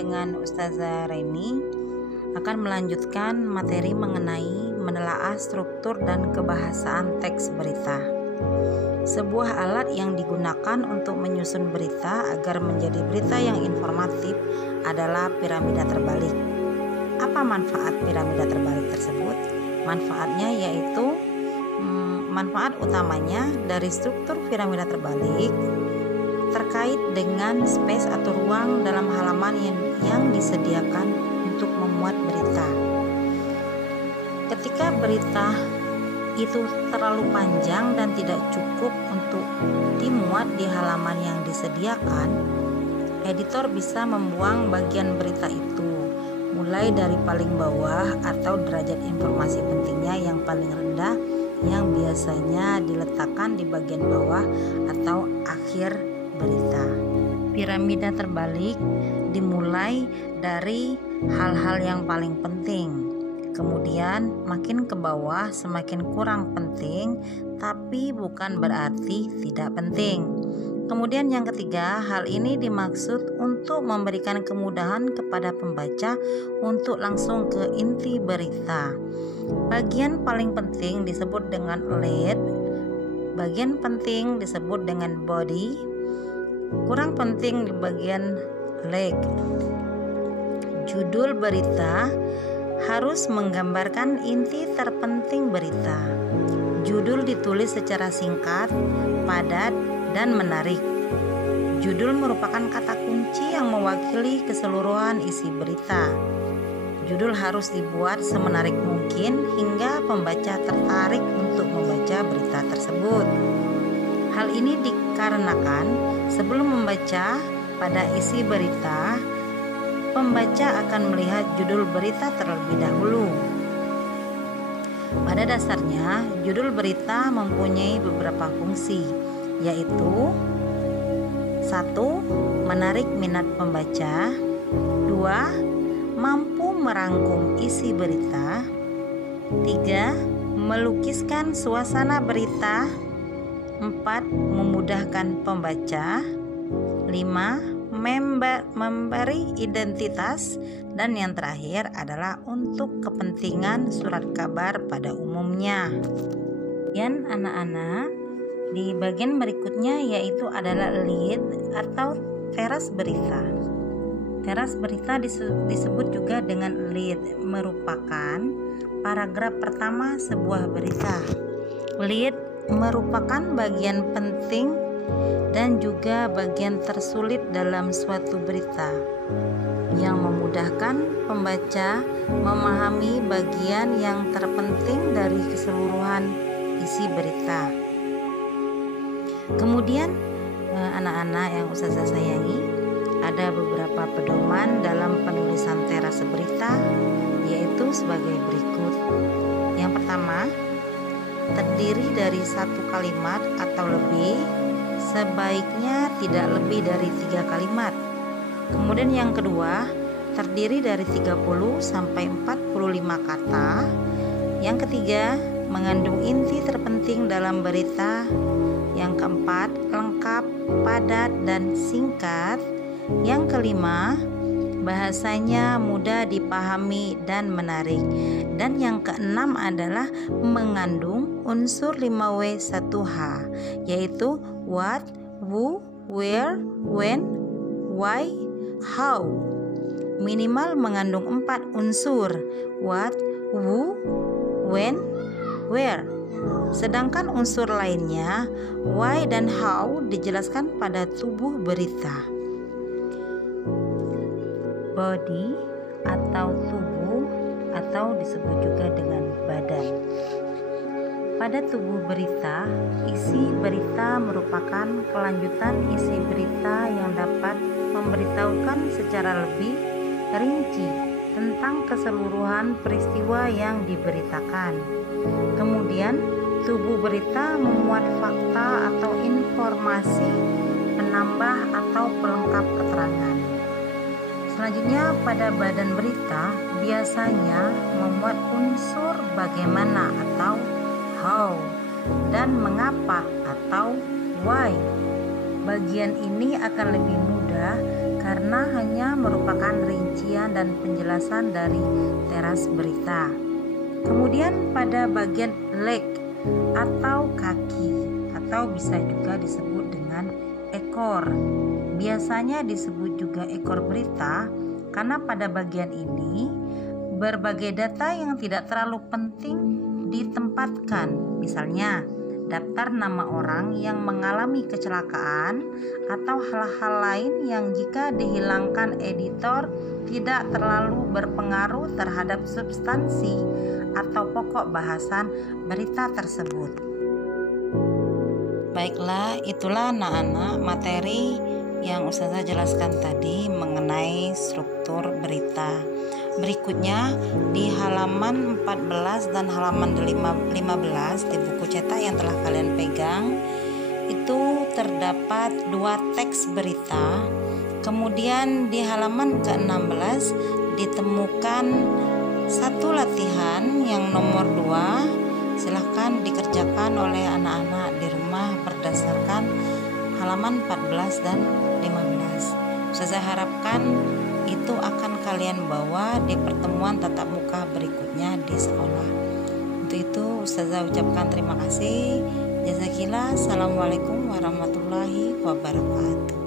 dengan Ustazah Reni akan melanjutkan materi mengenai menelaah struktur dan kebahasaan teks berita. Sebuah alat yang digunakan untuk menyusun berita agar menjadi berita yang informatif adalah piramida terbalik. Apa manfaat piramida terbalik tersebut? Manfaatnya yaitu manfaat utamanya dari struktur piramida terbalik terkait dengan space atau ruang dalam halaman yang disediakan untuk memuat berita. Ketika berita itu terlalu panjang dan tidak cukup untuk dimuat di halaman yang disediakan, editor bisa membuang bagian berita itu, mulai dari paling bawah atau derajat informasi pentingnya yang paling rendah, yang biasanya diletakkan di bagian bawah atau akhir berita. Piramida terbalik dimulai dari hal-hal yang paling penting, kemudian makin ke bawah semakin kurang penting, tapi bukan berarti tidak penting. Kemudian yang ketiga, hal ini dimaksud untuk memberikan kemudahan kepada pembaca untuk langsung ke inti berita. Bagian paling penting disebut dengan lead, bagian penting disebut dengan body, kurang penting di bagian leg. Judul berita harus menggambarkan inti terpenting berita. Judul ditulis secara singkat, padat, dan menarik. Judul merupakan kata kunci yang mewakili keseluruhan isi berita. Judul harus dibuat semenarik mungkin hingga pembaca tertarik untuk membaca berita tersebut. Hal ini dikarenakan sebelum membaca pada isi berita, pembaca akan melihat judul berita terlebih dahulu. Pada dasarnya, judul berita mempunyai beberapa fungsi, yaitu 1. Menarik minat pembaca. 2. Mampu merangkum isi berita. 3. Melukiskan suasana berita. 4. Memudahkan pembaca. 5. Memberi identitas. Dan yang terakhir adalah untuk kepentingan surat kabar pada umumnya. Kemudian anak-anak, di bagian berikutnya yaitu adalah lead atau teras berita. Teras berita disebut juga dengan lead, merupakan paragraf pertama sebuah berita. Lead merupakan bagian penting dan juga bagian tersulit dalam suatu berita yang memudahkan pembaca memahami bagian yang terpenting dari keseluruhan isi berita. Kemudian anak-anak yang Ustazah sayangi, ada beberapa pedoman dalam penulisan teras berita, yaitu sebagai berikut. Yang pertama, terdiri dari satu kalimat atau lebih, sebaiknya tidak lebih dari 3 kalimat. Kemudian yang kedua, terdiri dari 30 sampai 45 kata. Yang ketiga, mengandung inti terpenting dalam berita. Yang keempat, lengkap, padat, dan singkat. Yang kelima, bahasanya mudah dipahami dan menarik. Dan yang keenam adalah mengandung unsur 5W1H, yaitu what, who, where, when, why, how. Minimal mengandung 4 unsur, what, who, when, where. Sedangkan unsur lainnya, why dan how, dijelaskan pada tubuh berita. Body atau tubuh atau disebut juga dengan badan. Pada tubuh berita, isi berita merupakan kelanjutan isi berita yang dapat memberitahukan secara lebih rinci tentang keseluruhan peristiwa yang diberitakan. Kemudian, tubuh berita memuat fakta atau informasi penambah atau pelengkap keterangan. Selanjutnya, pada badan berita biasanya memuat unsur bagaimana atau how dan mengapa atau why. Bagian ini akan lebih mudah karena hanya merupakan dan penjelasan dari teras berita. Kemudian pada bagian leg atau kaki, atau bisa juga disebut dengan ekor. Biasanya disebut juga ekor berita karena pada bagian ini berbagai data yang tidak terlalu penting ditempatkan. Misalnya daftar nama orang yang mengalami kecelakaan atau hal-hal lain yang jika dihilangkan editor tidak terlalu berpengaruh terhadap substansi atau pokok bahasan berita tersebut. Baiklah, itulah anak-anak materi yang Ustazah jelaskan tadi mengenai struktur berita. Berikutnya di halaman 14 dan halaman 15 di buku cetak yang telah kalian pegang itu terdapat 2 teks berita. Kemudian di halaman ke-16 ditemukan satu latihan yang nomor 2. Silahkan dikerjakan oleh anak-anak di rumah berdasarkan halaman 14 dan 15. Saya harapkan itu akan kalian bawa di pertemuan tatap muka berikutnya di sekolah. Untuk itu Ustazah ucapkan terima kasih. Jazakillah. Assalamualaikum warahmatullahi wabarakatuh.